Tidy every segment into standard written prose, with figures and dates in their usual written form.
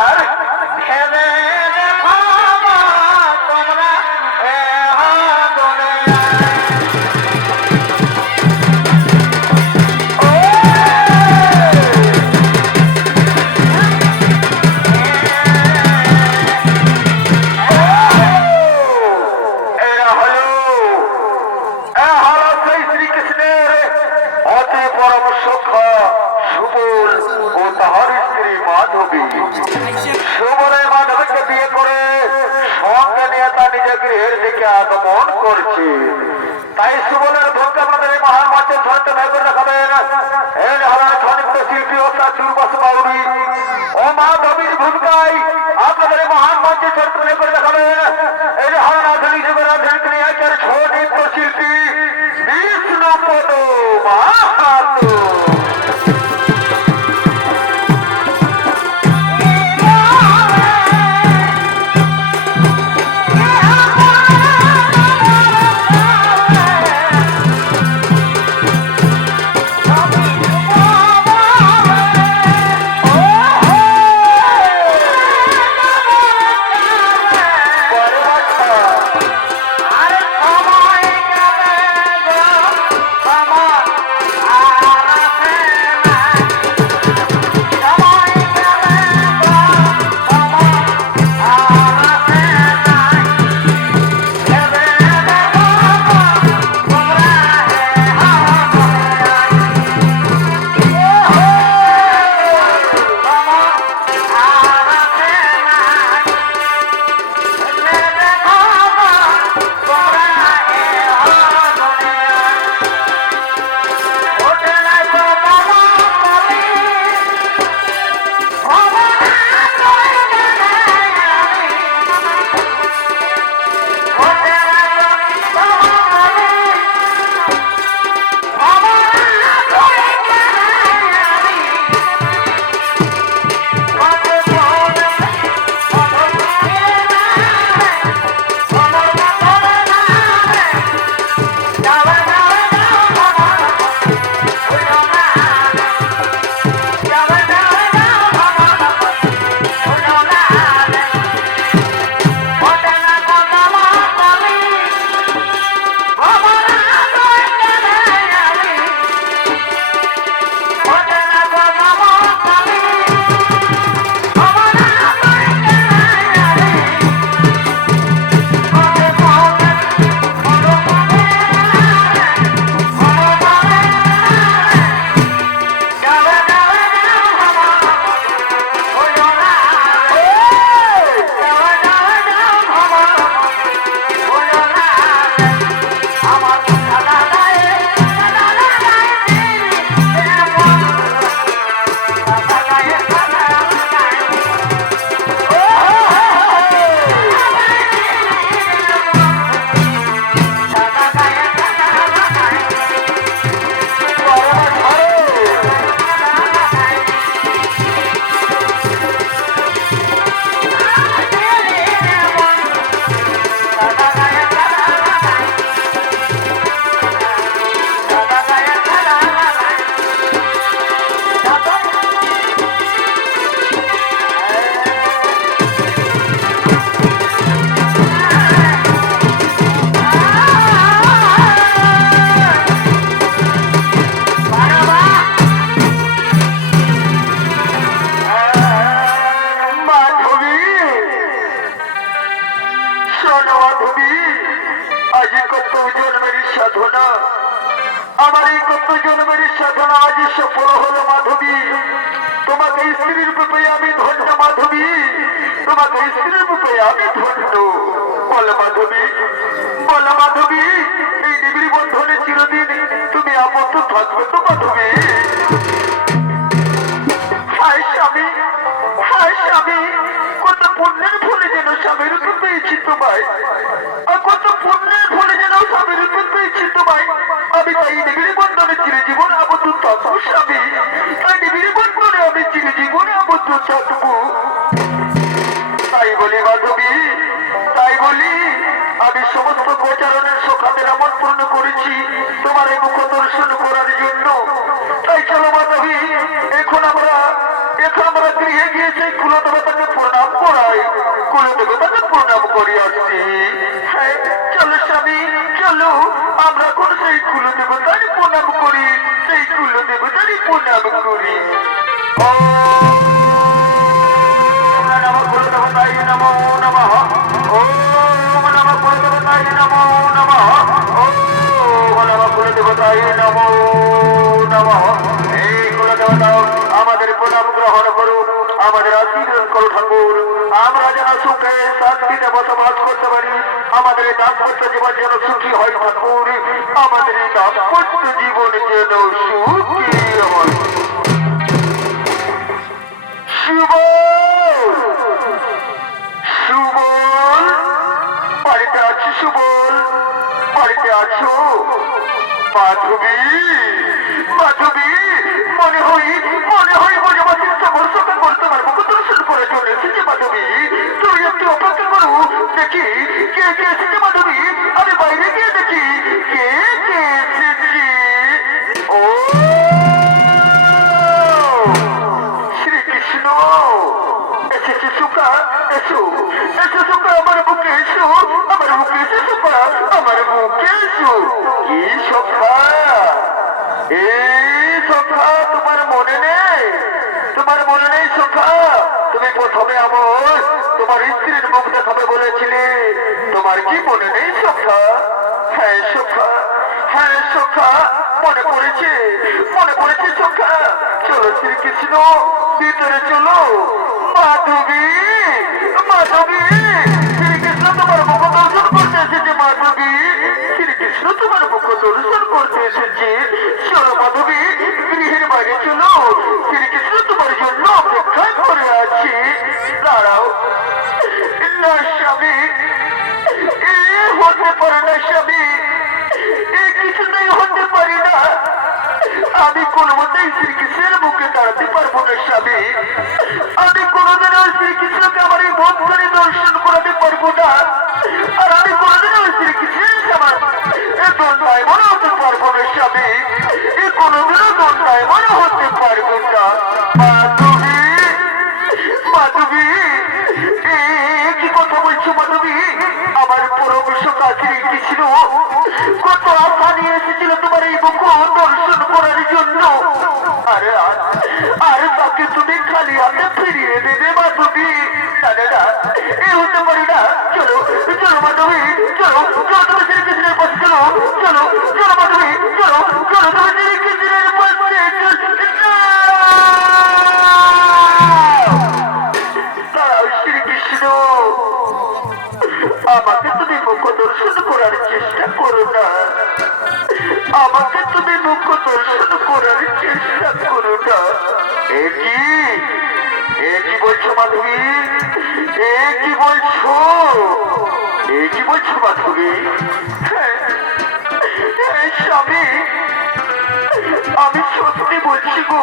আর ভেবে দেখো তোমরা সুবলের মাধবীকে বিয়ে করে সঙ্গে নিয়ে তার নিজের গৃহের দিকে আগমন করছে। তাই সুবলের ভূমিকা আমাদের এই মহান মঞ্চে ছড়াতে বের করে দেখাবেন এই হারার খনিত শিল্পী ও তার চুরবাস বাউরি ও মাধবীর ভূমিকায় আপনাদের এই মহান মঞ্চে ছড়াতে বের করে দেখাবেন এই হারার আধুনিক যুগের আধুনিক নিয়াকের ছৌ নৃত্য শিল্পী বিষ্ণুপদ মাহাতো। এখন আমরা গৃহে গিয়ে সেই কুলদেবতাকে দেবতাকে প্রণাম করে আসছি। হ্যাঁ চলো স্বামী চলো, আমরা কোন সেই কুল দেবতারই প্রণাম করি, সেই কুল দেবতারই প্রণাম করি। কুলদেবতায় নমো নমঃ। ওম নমঃ কুলদেবতায় নমো নমঃ। ওম নমঃ কুলদেবতায় নমো নমঃ। এই কুলদেবতা আমাদের প্রণাম গ্রহণ করুন, আমাদের আশীর্বাদ করো ঠাকুর। আমরা যেন সুখে শান্তিতে বসবাস করতে পারি, আমাদের এই দাম্পত্য জীবন যেন সুখী হয় ঠাকুর, আমাদের এই দাম্পত্য জীবন যেন সুখী হয়। সুবল, বাড়িতে আছো? সুবল, বাড়িতে আছো? মাধবী, মাধবী, মনে হয় বোঝাবাসীর সমস্যাকে বলতে পারবো দর্শন করে চলে এসেছে। মাধবী তুই একটু অপেক্ষা করো, দেখি কে কে এসেছে। মাধবী আমি বাইরে গিয়ে দেখি কে কে এসেছে। ও শ্রীকৃষ্ণ এসেছে। সুখা এসো, এসো সুখা, আমার বুকে এসো, আমার বুকে এসে সুখা, আমার বুকে এসো। কি সুখা, এই সুখা তোমার মনে নেই? তোমার মনে নেই সুখা? তুমি প্রথমে আমার তোমার স্ত্রীর মুখ দেখাবে বলেছিলে, তোমার কি মনে নেই সুখা? হ্যাঁ সুখা, হ্যাঁ সুখা, মনে পড়েছে, মনে পড়েছে সুখা। চলো শ্রীকৃষ্ণ ভিতরে চলো। মাধবী, মাধবী, শ্রীকৃষ্ণ তোমার মুখ দর্শন করতে এসেছে। মাধবী, শ্রীকৃষ্ণ তোমার মুখ দর্শন করতে এসেছে। চলো মাধবী গৃহের বাইরে চলো, শ্রীকৃষ্ণ তোমার জন্য অপেক্ষা করে আছে। দাঁড়াও না স্বামী, এ হতে পারে না স্বামী, এ কিছুতেই হতে পারি না। আমি কোনো মতেই শ্রীকৃষ্ণের মুখে দাঁড়াতে পারবো না স্বামী। আমি কোনোদিনও শ্রীকৃষ্ণকে আমার এই মুখ ধরে দর্শন করাতে পারবো না। আর আমি কোনোদিনও শ্রীকৃষ্ণের সমান দণ্ডায় মনে হতে পারবো না স্বামী। এ কোনোদিনও দণ্ডায় মনে হতে পারবো না। মাধবী, মাধবী, কি কথা বলছো মাধবী? আমার পরম সখা শ্রীকৃষ্ণ কত আশা নিয়ে এসেছিল তোমার এই মুখ দর্শন করার জন্য, আর তাকে তুমি খালি হাতে ফিরিয়ে দেবে মাধবী? না, এ হতে পারি না। চলো চলো মাধবী, চলো চলো, তুমি শ্রীকৃষ্ণের পাশে চলো, চলো চলো মাধবী, চলো চলো, তুমি শ্রীকৃষ্ণের পাশে দাঁড়াও। শ্রীকৃষ্ণ আমাকে তুমি মুখ দর্শন করার চেষ্টা করো না, আমাকে তুমি মুখ দর্শন করার চেষ্টা করো না। এ কি বলছো মাধবী? এ কি বলছো? এ কি বলছো মাধবী? স্বামী আমি সত্যি বলছি গো,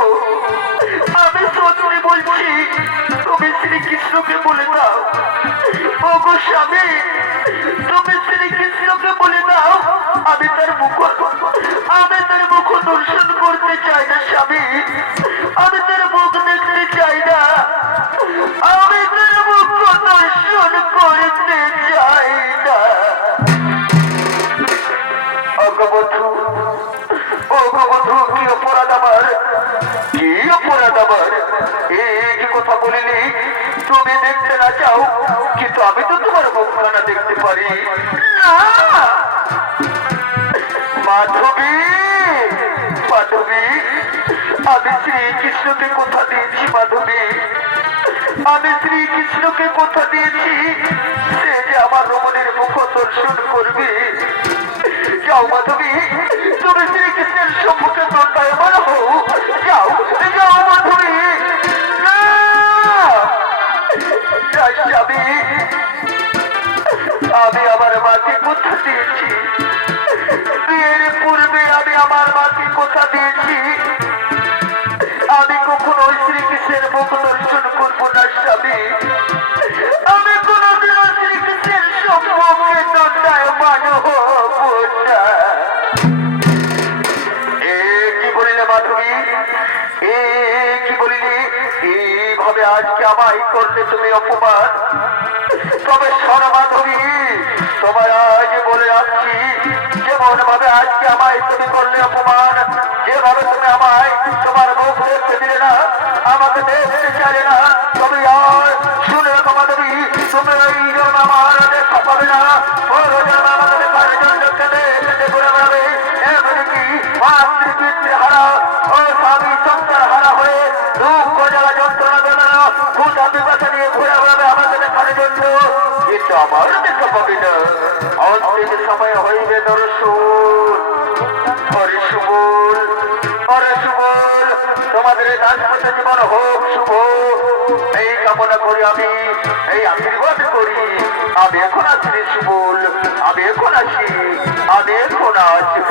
আমি সত্যি বলছি। তুমি শ্রীকৃষ্ণকে বলে দাও, ও গো স্বামী তুমি শ্রীকৃষ্ণকে বলে দাও আমি তার মুখ দর্শন করতে চাই না স্বামী। আমি তার মুখ দেখতে চাই না, আমি তার মুখ দর্শন করতে চাই না। অগবধূ, অগবধূ, কি অপরাধ আমার, কি অপরাধ আমার? এই কথা বলিনি তুমি দেখতে না চাও, কিন্তু আমি তো তোমার মুখখানা দেখতে পারি না। মাধবী, মাধবী, আমি শ্রীকৃষ্ণকে কথা দিয়েছি মাধবী, আমি শ্রীকৃষ্ণকে কথা দিয়েছি সে যে আমার রমণীর মুখ দর্শন করবে। যাও মাধবী, তুমি শ্রীকৃষ্ণের সম্মুখে দণ্ডায়মান হও। যাও যাও মাধবী। আমি আমার মাকে কথা দিয়েছি, বিয়ের পূর্বে আমি আমার মাকে কথা দিয়েছি আমি কখনো শ্রীকৃষ্ণের মুখ দর্শন করবো না স্বামী। আমি কোনোদিনও শ্রীকৃষ্ণের সম্মুখে দণ্ডায়মান হবো না। কি বলিলে মাধবী, কি বলিলে? এইভাবে আজকে আমায় করলে তুমি অপমান। তবে শোনো মাধবী, তোমায় আজ বলে যাচ্ছি, যেমন ভাবে আজকে আমায় তুমি করলে অপমান, যেভাবে তুমি আমায় তোমার মুখ দেখতে দিলে না, আমাকে দেখতে চাইলে না, তবে আর শুনে রাখো মাধবী, তুমি এই জন্য আমার দেখা পাবে না। আমাকে দেখার জন্য কেঁদে কেঁদে ঘুরে বেড়াবে, এমনকি মাতৃপিতৃ হারা ও স্বামী সংসার হারা হয়ে দুঃখ জ্বালা যন্ত্রণা বেদনা ক্ষুধা পিপাসা নিয়ে ঘুরে বেড়াবে আমাকে দেখার জন্য, কিন্তু আমার দেখা পাবে না। অন্তিম সময় হইবে দর্শন। হরে সুবল, হরে সুবল, তোমাদের এই দাসপথে জীবন হোক শুভ, এই কামনা করি আমি, এই আশীর্বাদ করি। আমি এখন আছি সুবল, আমি এখন আছি, আমি এখন আছি।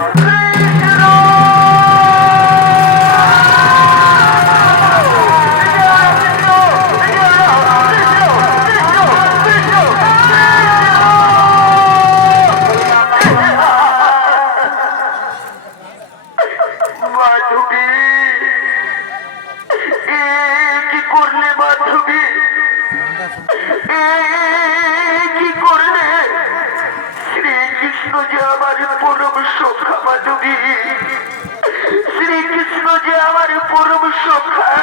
শ্রীকৃষ্ণ যে আমার পরম সখা,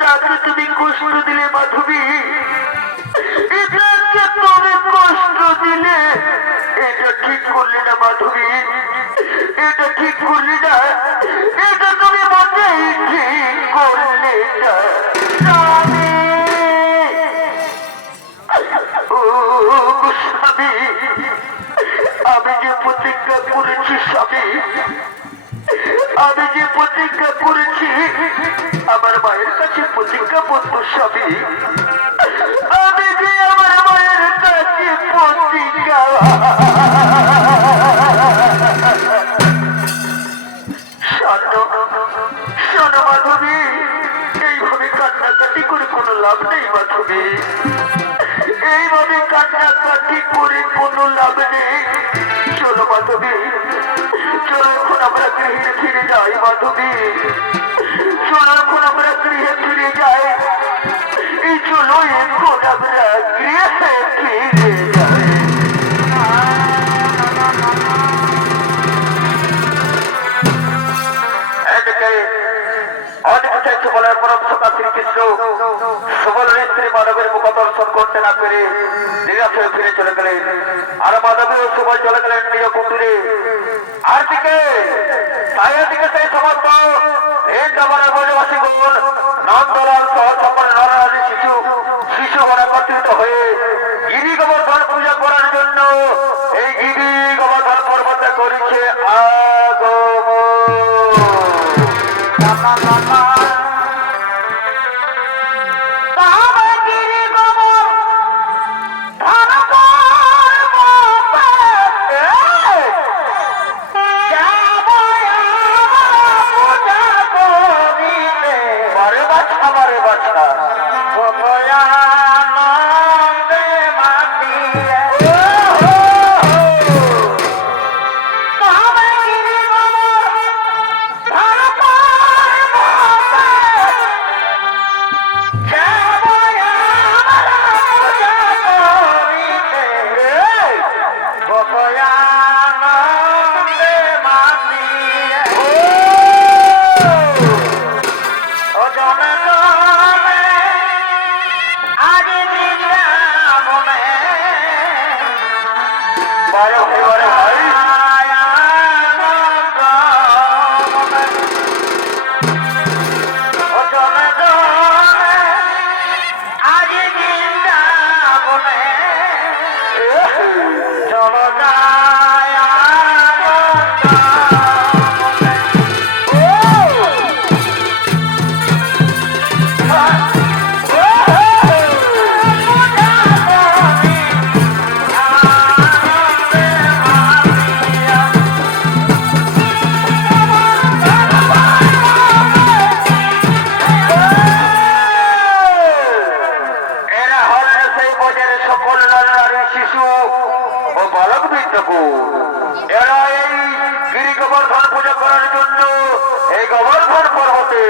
তাকে তুমি কষ্ট দিলে মাধবী, এটাকে তুমি কষ্ট দিলে, এটা ঠিক করলে না মাধবী, এটা ঠিক করলে না, এটা তুমি মোটেই ঠিক করলে না। স্বামী, আমি যে প্রতিজ্ঞা করেছি স্বামী, আমি যে প্রতিজ্ঞা করেছি, আমার মায়ের কাছে প্রতিজ্ঞাবদ্ধ স্বামী, আমি যে আমার মায়ের কাছে প্রতিজ্ঞা। শোনো মাধবী, এইভাবে কান্নাকাটি করে কোনো লাভ নেই মাধবী, এইভাবে কান্নাকাটি করে কোনো লাভ নেই। চলো মাধবী, চলো এখন আমরা গৃহে ফিরে যাই মাধবী, চলো এখন আমরা গৃহে ফিরে যাই, এই চলো এখন আমরা গৃহে ফিরে যাই। সুবলের পরম সখা শ্রীকৃষ্ণ সুবলের স্ত্রী মাধবের মুখ দর্শন করতে না পেরে নিরাশ হয়ে ফিরে চলে গেলেন, আর মাধবী ও সুবল চলে গেলেন নিজ কুটিরে। আর দিকে দিকে সেই সমস্ত ব্রজবাসীগণ নন্দলাল সহ সকল নরনারী শিশু একত্রিত হয়ে গিরি গোবর্ধন পূজা করার জন্য এই গিরি গোবর্ধন পর্বতে করেছে গোবর্ধন পর্বতে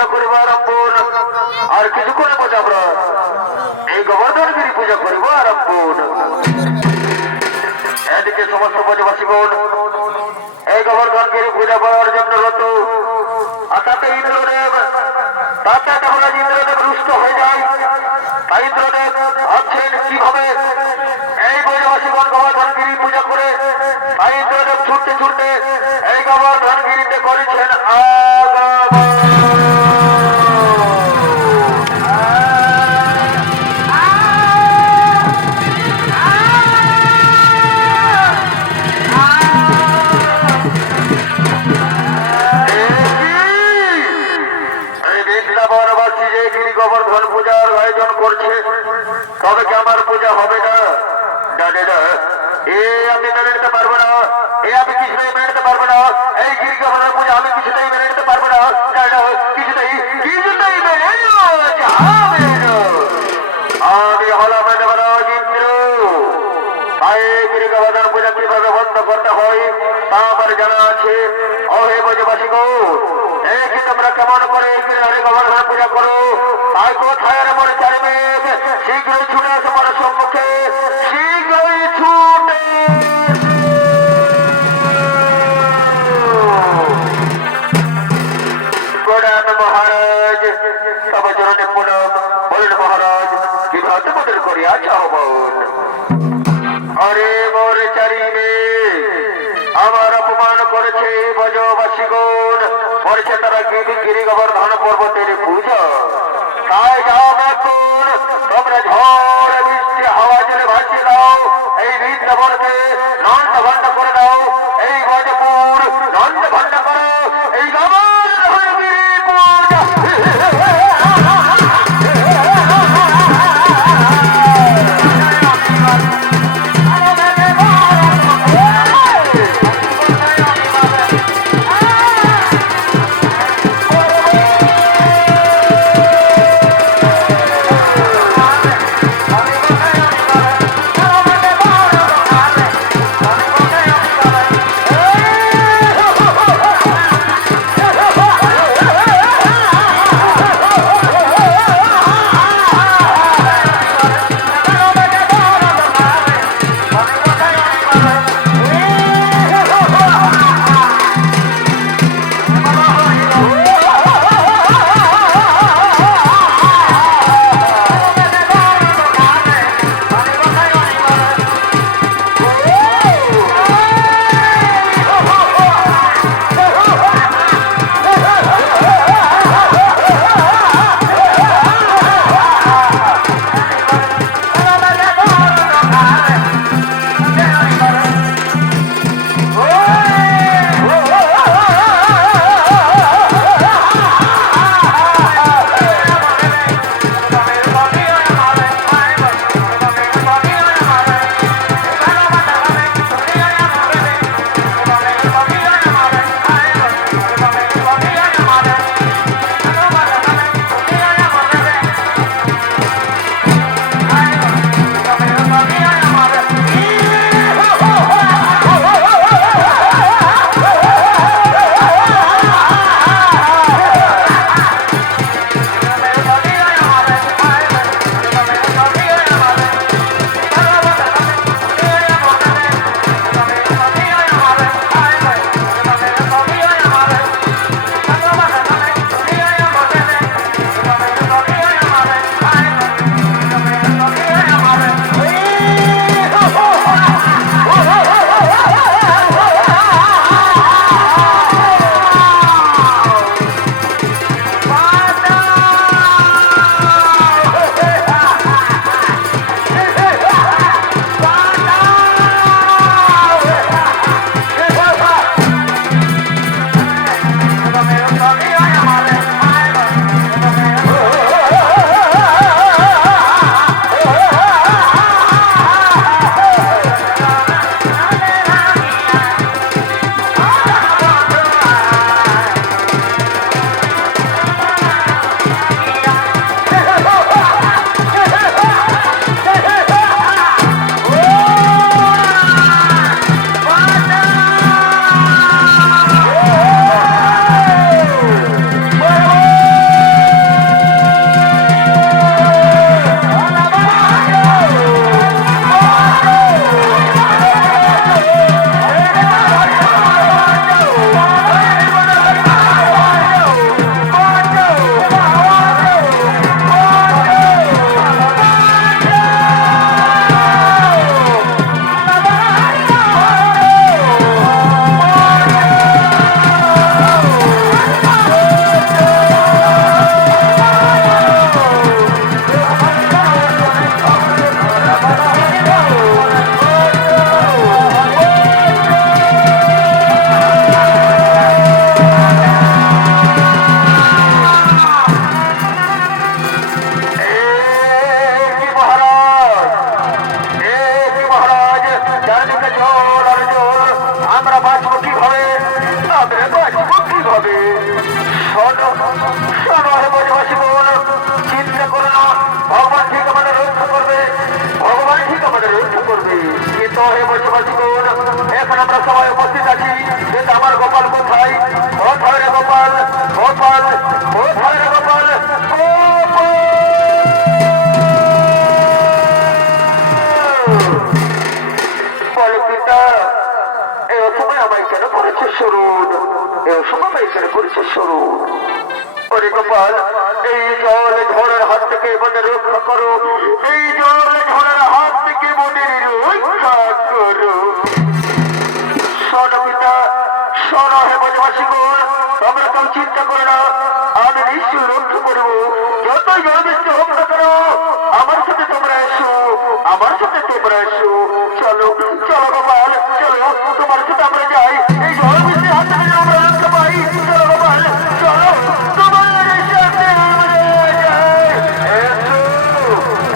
পূজা করিব আরম্ভ আর কিছুক্ষণের মধ্যে আমরা এই গোবর্ধনগিরি পূজা করিব আরম্ভ। এদিকে সমস্ত ব্রজবাসীগণ এই গোবর্ধনগিরি পূজা করার জন্য রত। আর তাতে ইন্দ্রদেব রুষ্ট হয়ে যায়। তাই ইন্দ্রদেব ভাবছেন কিভাবে এই ব্রজবাসীগণ গোবর্ধনগিরি পূজা করে। তাই ইন্দ্রদেব ছুটতে ছুটতে এই গোবর্ধনগিরিতে করেছেন গোবর্ধন পূজার আয়োজন করছে, তবে কি আমার পূজা হবে না? আমি মেনে নিতে পারবো না, আমি কিছুতেই মেনে নিতে পারবো না। এই গিরি গোবর্ধন পূজা আমি কিছুতেই মেনে নিতে পারবো না, কিছুতেই মেনে আমি হলাম ইন্দ্র। তাই গিরি গোবর্ধন পূজা কিভাবে বন্ধ করতে হয় তা আমার জানা আছে। অহে ব্রজবাসীগণ, এই কি তোমরা কেমন করে গোবর্ধন পূজা করো? তাই কোথায় মনে চাইবে শীঘ্রই ছুটে আসে আমার সম্মুখে, শীঘ্রই ছুটে মহারাজ। তবে জননে পুনম বলেন মহারাজ কিভাবে তোমাদের করিয়া চাহবন? আরে মোর চারিবে আমার অপমান করেছে ব্রজবাসীগণ, করেছে তারা গিরি গোবর্ধন পর্বতের পূজা। তাই যাও এখন তোমরা ঝড় বৃষ্টি হাওয়া জলে ভাসিয়ে দাও, এই বৃন্দাবনকে নন্দ ভণ্ড করে দাও, এই ব্রজপুর নন্দ ভণ্ড করো, এই গোবর্ধনগিরি পূজা। বসবাসীগণ, এখন আমরা সবাই উপস্থিত আছি, কিন্তু আমার গোপাল কোথায়? কোথায় রে গোপাল? গোপাল কোথায় রে গোপাল? বলো পিতা, এই অসময় আমায় কেন করেছে স্মরণ? এই অসময় আমায় কেন করেছে স্মরণ? ওরে গোপাল, এই জল ঝড়ের হাত থেকে মনে রক্ষা করো, এই জল ঝড়ের হাত থেকে মনে রক্ষা করো। শোনো পিতা, শোনো হে ব্রজবাসীগণ, তোমরা কেউ চিন্তা করো না, আমি নিশ্চয় রক্ষা করবো। যতই জল বৃষ্টি হোক না কেন, আমার সাথে তোমরা এসো, আমার সাথে তোমরা এসো। চলো চলো গোপাল, চলো, তোমার সাথে আমরা যাই, এই জল বৃষ্টির হাত থেকে আমরা রক্ষা পাই। চলো গোপাল, চলো, তোমার সাথে আমরা যাই। এসো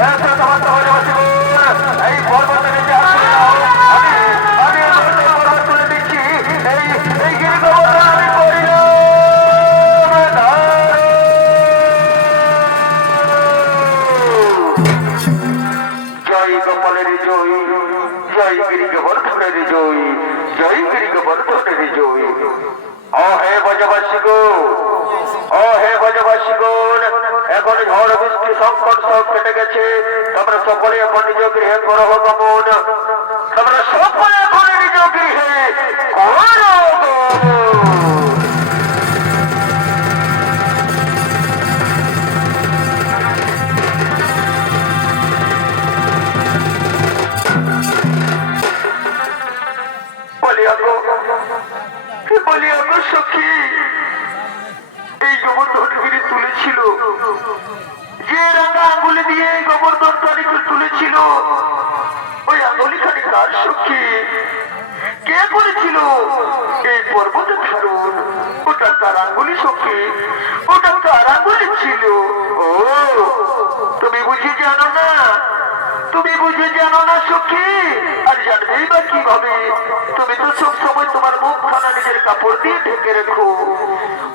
এসো তোমার ব্রজবাসীগণ, এই পর্বতের নিচে হাত তুলে দাও। আমি হাত তুলে দিচ্ছি, এই গিরিগোবর্ধন আমি করিলাম। জয় গোপালের জয়, জয় গিরিগোবর্ধনের জয়, জয় গিরিগোবর্ধনের জয়। ও হে ব্রজবাসীগণ, ও হে ব্রজবাসীগণ, এখন ঝড় বৃষ্টি সংকট সব কেটে গেছে, তোমরা সকলে এখন নিজ গৃহে করো গমন। তোমরা সকলে এখন নিজ গৃহে করো গমন। সখী, এই গোবর্ধনগিরি তুলেছিল, যে রাঙা আঙুলে দিয়ে এই গোবর্ধন খানিকে তুলেছিল, ওই আঙুলিখানি কার সখী? কে করেছিল এই পর্বতের ধারণ? ওটা তার আঙুলি সখী, ওটা তার আঙুলি ছিল। ও, তুমি বুঝে জানো না, তুমি বুঝে জানো না সখী, আর জানবেই বা কিভাবে? তুমি তো সব সময় তোমার মুখখানা নিজের কাপড় দিয়ে ঢেকে রেখো।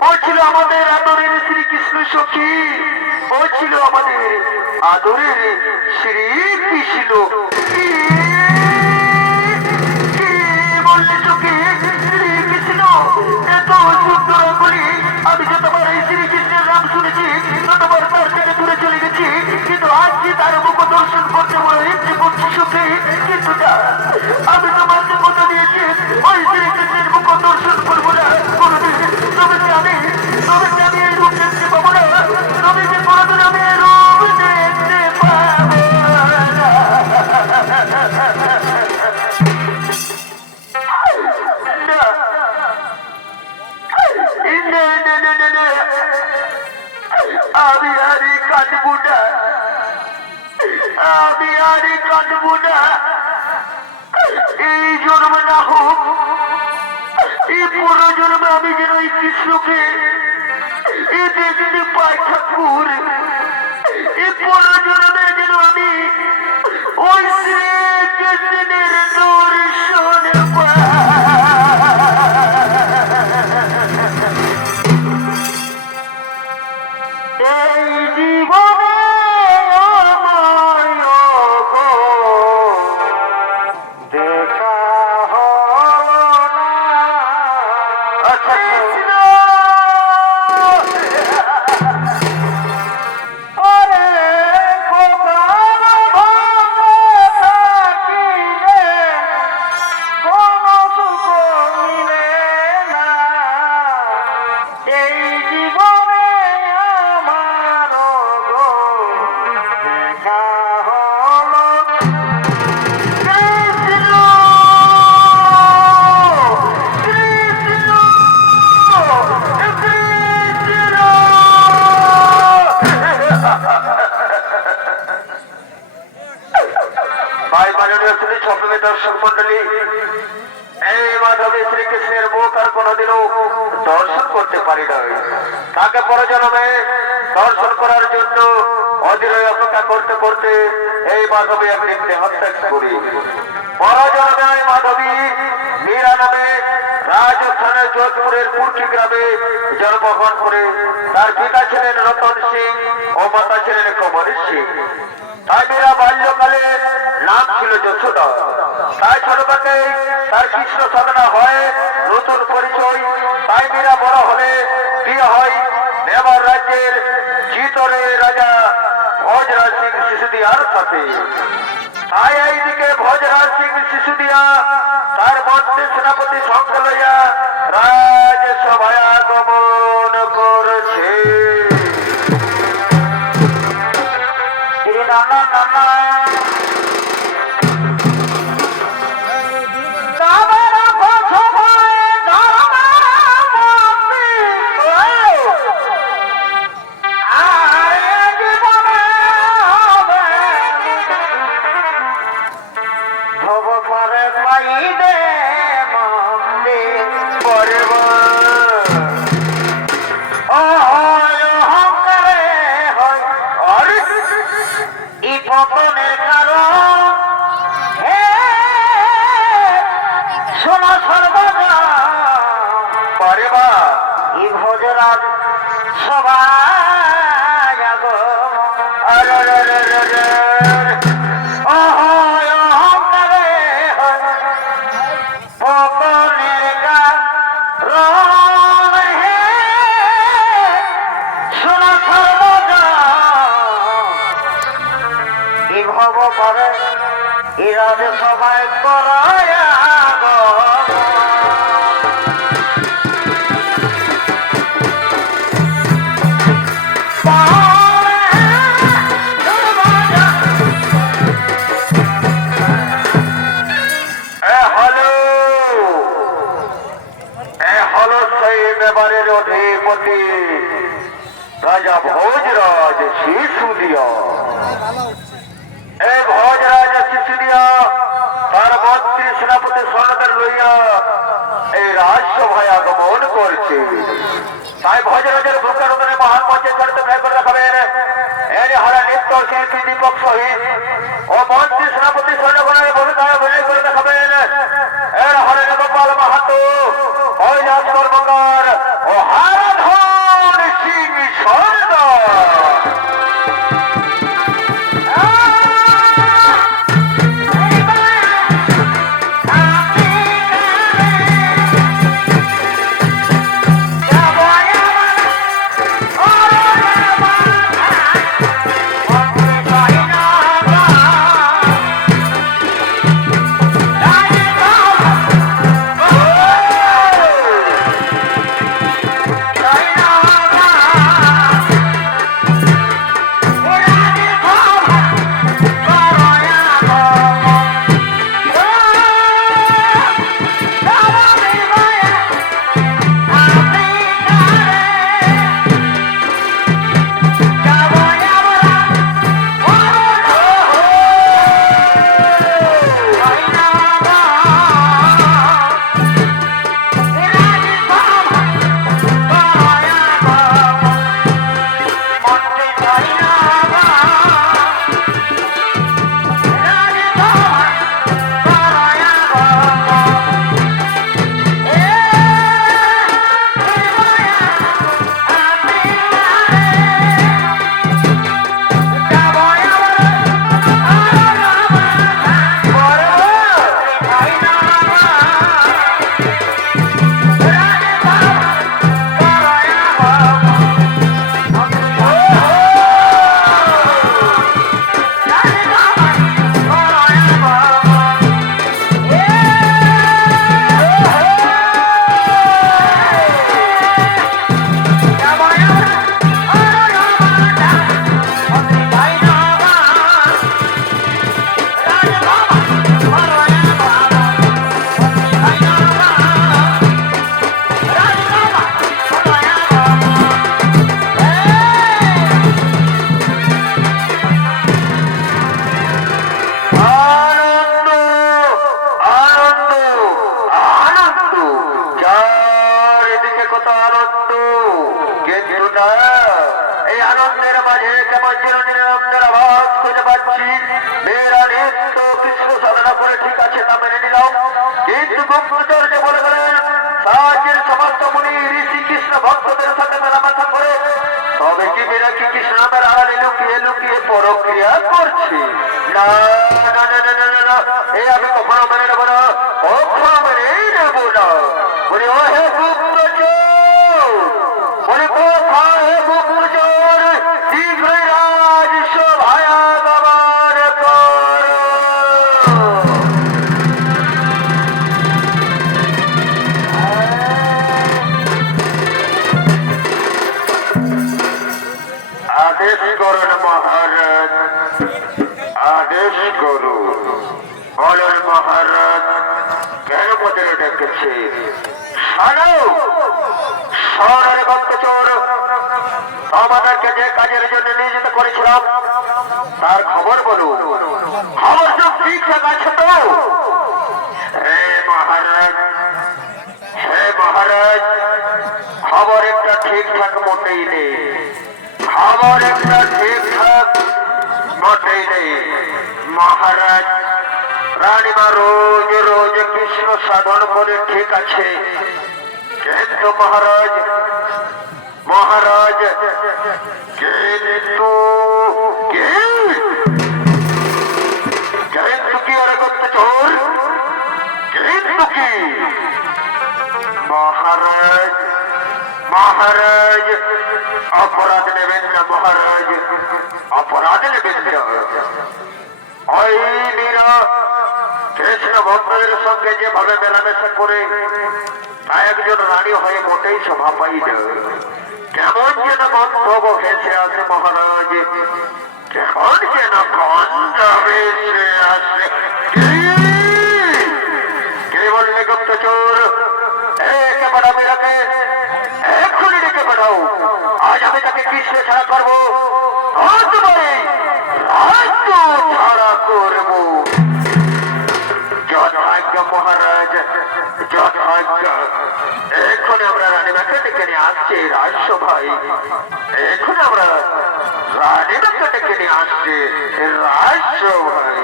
ও ছিল আমাদের আদরের শ্রীকৃষ্ণ সখী, ও ছিল আমাদের আদরের শ্রীকৃষ্ণ। বললে সখী, শ্রীকৃষ্ণ এত সুন্দর বলি, আমি যে তোমার এই শ্রীকৃষ্ণের নাম শুনেছি, তোমার তার থেকে দূরে চলে গেছি, কিন্তু আজ যে তার মুখ দর্শন করতে বলে ইচ্ছে করছি সখী। কিন্তু আমি তোমাকে কথা দিয়েছি, ওই শ্রীকৃষ্ণের মুখ দর্শন করবো না কোনদিন। তবে আমি এই রূপ দেখতে পাবো না, তবে যে কোনদিন আমি এই রূপ দেখতে পাবো না। আমি আরে কাটবো না, আমি আরে কাটবো না। এই জন্মে না হোক, এই পুরো জন্মে আমি যেন এই কৃষ্ণকে দেখতে পাই ঠাকুর। এই পুরো জন্মে যেন আমি ওই শ্রীকৃষ্ণের দর্শন পাই। এই জীবনে দেখা হলো না। আচ্ছা ভাই মাননীয় শ্রী ছবি দর্শক মন্ডলী, এই মাধবী শ্রীকৃষ্ণের মুখ আর কোনোদিনও দর্শন করতে পারি নাই। তাকে পরজন্মে দর্শন করার জন্য অধীর অপেক্ষা করতে করতে এই মাধবী একদিন দেহত্যাগ করি। পরজন্মে ওই মাধবী মীরা নামে রাজস্থানের যোধপুরের পুরকি গ্রামে জন্মগ্রহণ করে। তার পিতা ছিলেন রতন সিং ও মাতা ছিলেন কমল সিং। তাই মীরা বাল্যকালে নাম ছিল যশোদা। তাই ছোট জন্মদাকে তার কৃষ্ণ সাধনা হয় নতুন পরিচয়। তাই মীরা বড় হলে বিয়ে হয় মেবার রাজ্যের চিতরে রাজা ভোজরাজ সিং সিসোদিয়ার সাথে। তাই এইদিকে ভোজরাজ সিং সিসোদিয়া তার মন্ত্রী সেনাপতি সঙ্গে লইয়া রাজসভায় আগমন করছে। নানা নানা ভোজরাজ সবাই অহংকারে পতনের কারণ হে শোনা সর্বদা ই ভব করে ইরাজ সবাই করায় মেবারের অধিপতি রাজা ভোজরাজ সিসোদিয়া। এই ভোজরাজ সিসোদিয়া তার মন্ত্রী সেনাপতি সৈন্যদের লইয়া এই রাজসভায় আগমন করছে। তাই ভোজরাজের ভূকারণে মহান মঞ্চে চরিত্র ব্যয় করে দেখাবেন এর হারা নৃত্য শিল্পী দীপক সহিত ও মন্ত্রী সেনাপতি সৈন্যগণের ভূমিকায় অভিনয় করে দেখাবেন এর হারে গোপাল মাহাতো, কৈলাস কর্মকার ও হারাধন সিং সর্দার। তবে কি মেয়েরা কি কৃষ্ণ আমার আড়ালে লুকিয়ে লুকিয়ে পরক্রিয়া করছে? না না না না না না, এই আমি কখনো মেনে নেবো না, কখনো মেনেই নেবো না। বলি ও হে গুপ্তচর, বলি কোথায় হে গুপ্তচর, শীঘ্রই রাজসভায় আগমন কর। আদেশ করুন মহারাজ, আদেশ করুন। বলুন মহারাজ, কেন মধ্যে ডেকেছে? শহরের গুপ্তচর, আমাদেরকে যে কাজের জন্য নিয়োজিত করেছিলাম তার খবর বলুন। খবর সব ঠিকঠাক আছে তো? হে মহারাজ, হে মহারাজ, খবর একটা ঠিকঠাক মোটেই নেই, খবর একটা ঠিকঠাক মোটেই নেই। মহারাজ, রানীমা রোজ রোজ কৃষ্ণ সাধন করে ঠিক আছে, কিন্তু মহারাজ, মহারাজ, কিন্তু কিন্তু কি আরে গুপ্তচর, কিন্তু কি? মহারাজ, মহারাজ, অপরাধ নেবেন না মহারাজ, অপরাধ নেবেন না। ওই মীরা কৃষ্ণ ভক্তদের সঙ্গে যেভাবে মেলামেশা করে তা একজন রানী হয়ে মোটেই শোভা পাই না। কেমন যেন গন্ধ ভেসে আসে মহারাজ, কেমন যেন গন্ধ ভেসে আসে। কে বললে গুপ্তচর? একে পাঠাও মীরাকে, এক্ষুনি ডেকে পাঠাও। আজ আমি তাকে কৃষ্ণ ছাড়া করবো, রাজ্য ছাড়া করবো। যথাজ্ঞ মহারাজ, যথাজ্ঞ। এখন আমরা রানীমাকে ডেকে নিয়ে আসছি রাজসভায়, এখন আমরা রানীমাকে ডেকে নিয়ে আসছি রাজসভায়।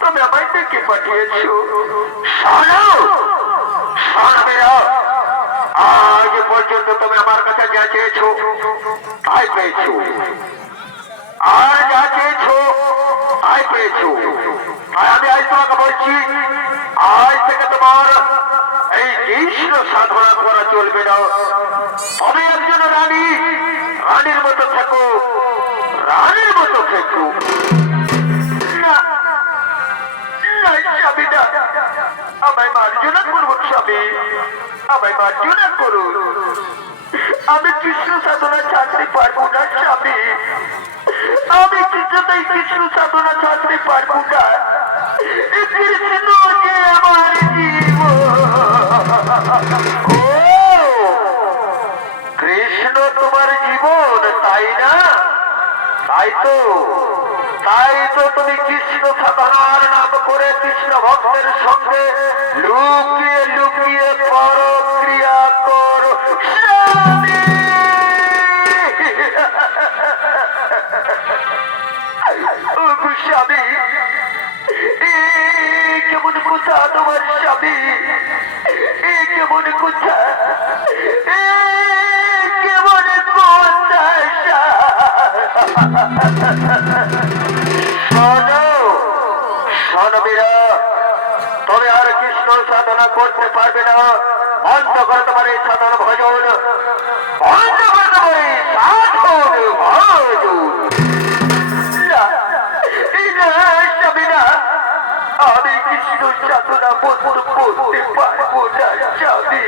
তুমি আমায় ডেকে পাঠিয়েছো। আজ পর্যন্ত তুমি আমার কাছে যা চেয়েছো তাই পেয়েছো, আর যা চেয়েছো তাই পেয়েছো। তাই আমি আজ তোমাকে বলছি, আজ থেকে তোমার এই কৃষ্ণ সাধনা করা চলবে না। তুমি একজন রানী, রানীর মতো থেকো, রানীর মতো থেকো। আমায় মার্জনা করুন স্বামী, আমায় মার্জনা করুন। আমি কৃষ্ণ সাধনা ছাড়তে পারবো না স্বামী, আমি কিছুতেই কৃষ্ণ সাধনা ছাড়তে পারবো না। কৃষ্ণ যে আমার জীবন। কৃষ্ণ তোমার জীবন, তাই না? তাই তো, তাই তো তুমি কৃষ্ণ সাধনার নাম করে কৃষ্ণ ভক্তের সঙ্গে লুকিয়ে লুকিয়ে পরক্রিয়া করো। স্বামী, কেমন কথা তোমার স্বামী, কেমন কথা, কেমন কথা। তবে আর কৃষ্ণ সাধনা করতে পারবে না। বন্ধ করে তোমার এই সাধন ভজন, বন্ধ করে তোমার এই সাধন ভজন। আমি কৃষ্ণ সাধনা বন্ধ করতে পারবো না স্বামী,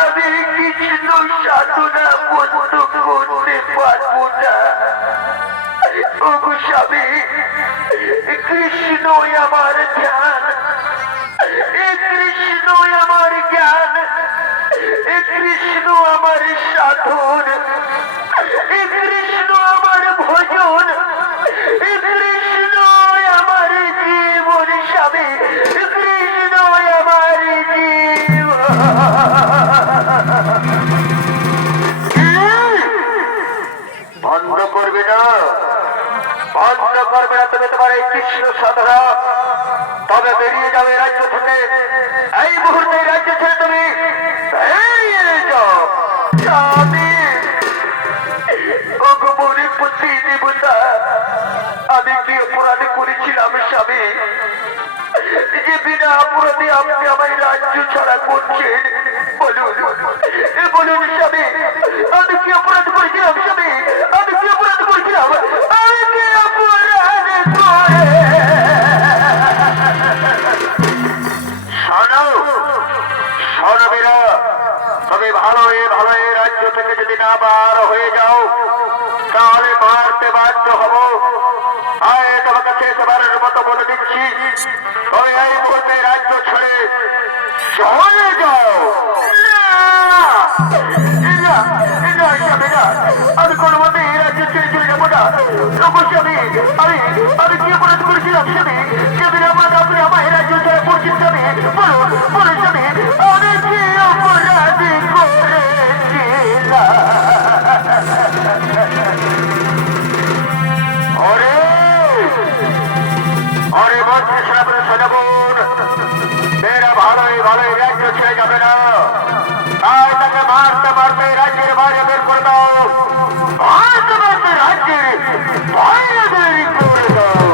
আমি কৃষ্ণ সাধনা বন্ধ করতে পারবো না। স্বামী, কৃষ্ণই আমার ধ্যান, কৃষ্ণই আমার জ্ঞান, কৃষ্ণ আমার সাধন, কৃষ্ণ আমার ভজন, কৃষ্ণ আমার জীবন স্বামী, কৃষ্ণ আমার জীবন। বন্ধ করবে না, বন্ধ করবে না তুমি তোমার এই কৃষ্ণ সাধনা। তবে বেরিয়ে যাবে রাজ্য থেকে, এই মুহূর্তে রাজ্য ছেড়ে তুমি বেরিয়ে যাও। আমি অগমনীপতি দেবতা, আমি কি অপরাধ করেছিলাম স্বামী, যে বিনা অপরাধে আপনি আমার রাজ্য ছাড়া করছেন? বলুন বলুন স্বামী, আমি কি অপরাধ করেছিলাম স্বামী? আমি কি অপরাধ করেছিলাম? আমি কি অপরাধ করে? শোনো শোনো বীরা, তবে ভালো রাজ্য থেকে যদি না বার হয়ে যাও তাহলে মারতে বাধ্য হব। আয় তোমাকে শেষবারের মতো বলে দিচ্ছি, তবে এই মুহূর্তে রাজ্য ছেড়ে চলে যাও। আমি কোনো মতে এই রাজ্য ছেড়ে চলে যাবো না। আমি আমি কি অপরাধ করেছিলাম স্বামী, যেদিন আমরা আপনি আমার এই রাজ্য ছেড়ে পড়ছি স্বামী? বলুন বলুন স্বামী, আমি কি অপরাধ করেছিলাম? অরে বলছে সামনে শোনাবুন, মেয়েরা ভালোই রাজ্য ছেড়ে যাবে না, তাই তাকে মারতে মারতে রাজ্যের বাইরে বের করে দাও, মারতে মারতে রাজ্যের বাইরে বের করে দাও।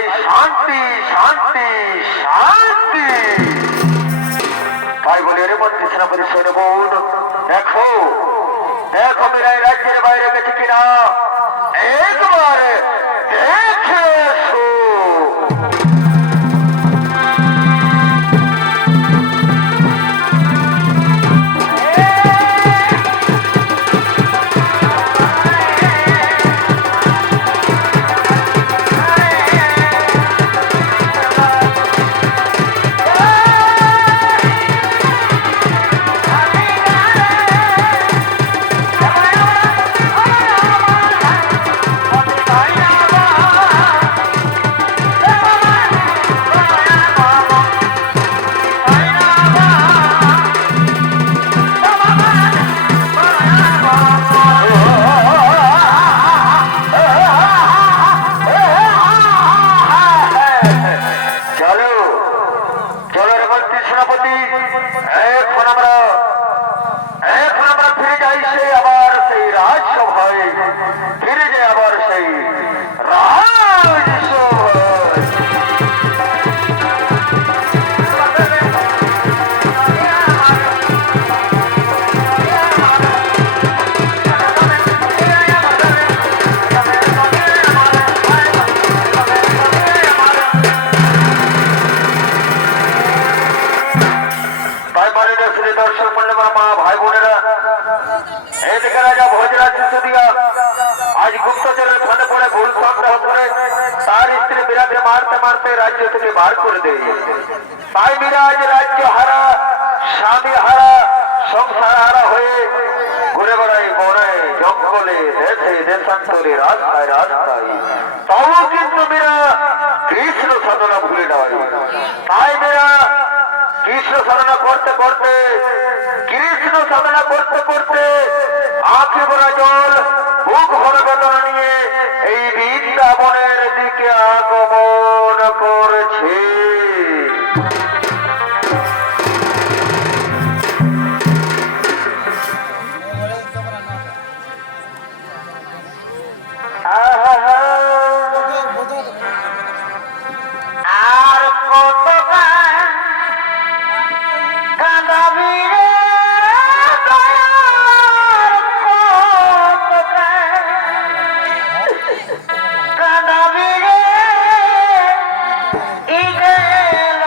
তাই শান্তি শান্তি শান্তি। তাই বলে রে মন্ত্রী সেনাপতি সৈন্য বোন, দেখো দেখো মীরা এই রাজ্যের বাইরে গেছে কিনা, একবার দেখে এসো। আজ গুপ্তচরের ফাঁদে পড়ে ভুল সংগ্রহ করে তার স্ত্রী মীরাকে মারতে মারতে রাজ্য থেকে বার করে দেয়। তাই মীরা আজ রাজ্য হারা, স্বামী হারা, সংসার হারা হয়ে ঘুরে বেড়াই বনে জঙ্গলে, দেশে দেশান্তরে, রাস্তায় রাস্তায়। তবু কিন্তু মীরা কৃষ্ণ সাধনা ভুলে নয়। তাই মীরা কৃষ্ণ সাধনা করতে করতে, কৃষ্ণ সাধনা করতে করতে আঁখি ভরা জল, বুক ভরা বেদনা নিয়ে এই বৃন্দাবনের দিকে আগমন করছে। আর কত কাঁদাবি রে দয়ার, কত কাঁদাবি রে ইগেল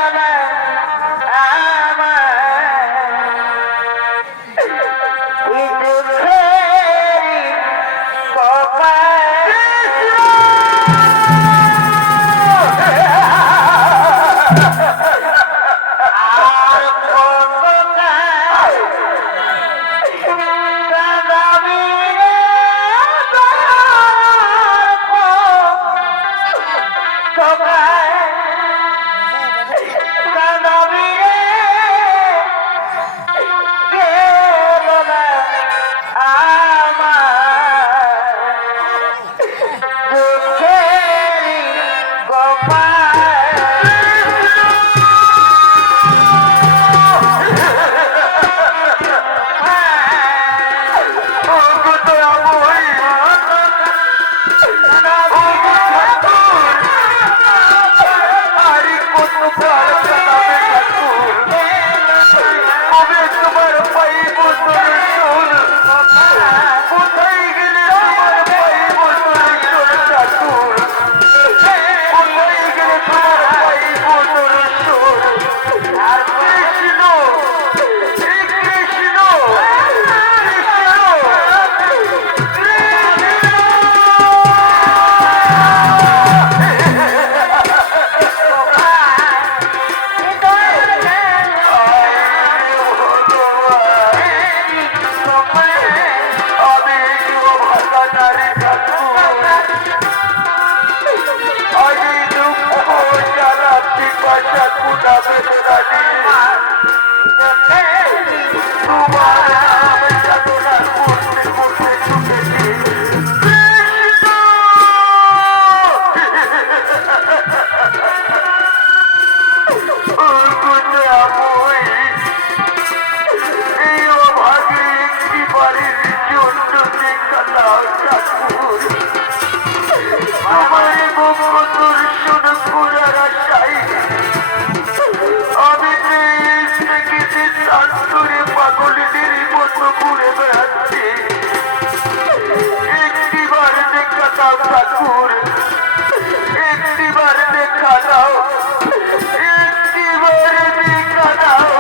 ঘুরে বেড়াচ্ছি একটিবার দেখা দাও ঠাকুর একটিবার দেখা দাও একটিবার দেখা দাও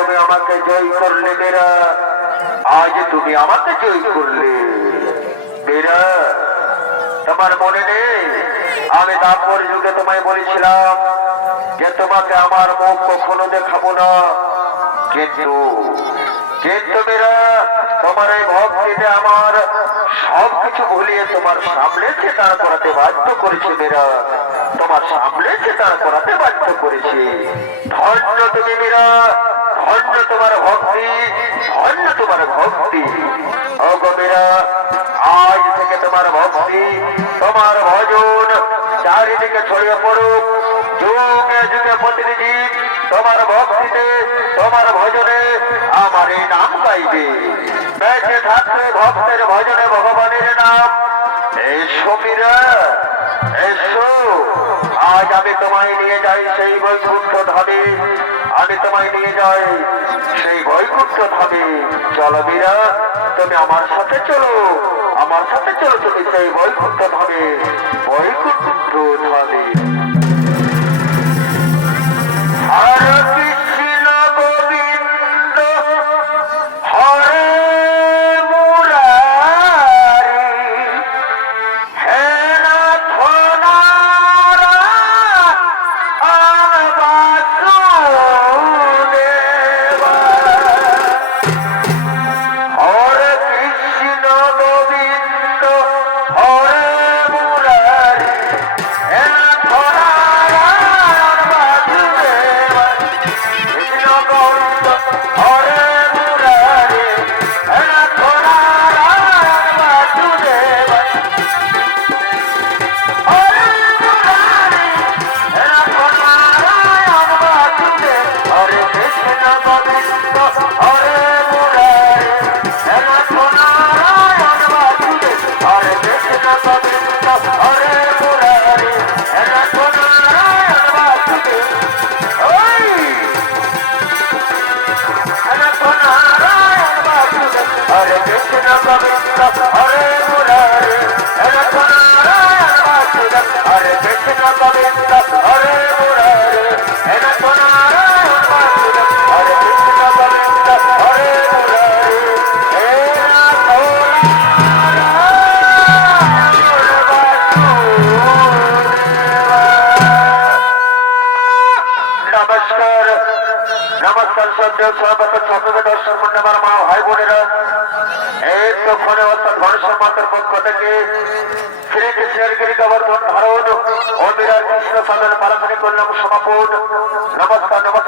তুমি আমাকে জয় করলে মেয়েরা, আজ তুমি আমাকে জয় করলে মেয়েরা। তোমার মনে নেই আমি দাপর যুগে তোমায় বলেছিলাম যে তোমাকে আমার মুখ কখনো দেখাবো না, কিন্তু কিন্তু মেয়েরা তোমার এই ভক্তিতে আমার সবকিছু ভুলিয়ে তোমার সামনে চেতার করাতে বাধ্য করেছে মেয়েরা, তোমার সামনে চেতার করাতে বাধ্য করেছে। ধন্য তুমি মেয়েরা, ধন্য তোমার ভক্তি, ধন্য তোমার ভক্তি। ও গো মেয়েরা, আজ থেকে তোমার ভক্তি, তোমার ভজন চারিদিকে ছড়িয়ে পড়ুক, যুগে যুগে প্রতিনিধি তোমার ভক্তিতে তোমার ভজনে আমার এই নাম গাইবে। বেঁচে থাকবে ভক্তের ভজনে ভগবানের নাম। এসো মীরা, এসো, আজ আমি তোমায় নিয়ে যাই সেই বৈকুণ্ঠ ধামে, আমি তোমায় নিয়ে যাই সেই বৈকুণ্ঠ ধামে। চলো মীরা, তুমি আমার সাথে চলো, আমার সাথে চলো তুমি সেই বৈকুণ্ঠ ধামে, বৈকুণ্ঠ ধামে। হরে কৃষ্ণ গোবিন্দ হরে মুরারি, হে নাথ নারায়ণ বাসুদেবা। হরে কৃষ্ণ গোবিন্দ হরে মুরারি, হে নাথ নারায়ণ বাসুদেবা। কৃষ্ণ গোবিন্দ হরে মুরারি, হে নাথ নারায়ণ বাসুদেবা। হরে মুরারি, হে নাথ নারায়ণ বাসুদেবা। হরে কৃষ্ণ গোবিন্দ হরে মুরারি, হে নাথ নারায়ণ বাসুদেবা। হরে কৃষ্ণ গোবিন্দ হরে মুরারি, হে নাথ নারায়ণ বাসুদেবা। ওই নাথ নারায়ণ বাসুদেবা। হরে কৃষ্ণ গোবিন্দ হরে মুরারি, হে নাথ নারায়ণ বাসুদেবা। হরে কৃষ্ণ গোবিন্দ হরে মুরারি, হে নাথ নারায়ণ বাসুদেবা। হরে কৃষ্ণ গোবিন্দ হরে মুরারি, হে নাথ নমস্কার, নমস্কার শ্রদ্ধেয় সভাপতি সকলকে দর্শক মন্ডলের মা ভাই বোনেরা, এই তো ফোনে অর্থাৎ ঘনশ্যাম মাতার পক্ষ থেকে শ্রীকৃষ্ণের গিরি গোবর্ধন ধারণ ও বিরাট কৃষ্ণ সাধন পারমাণিক কল্যাণ সমাপন। নমস্কার, নমস্কার।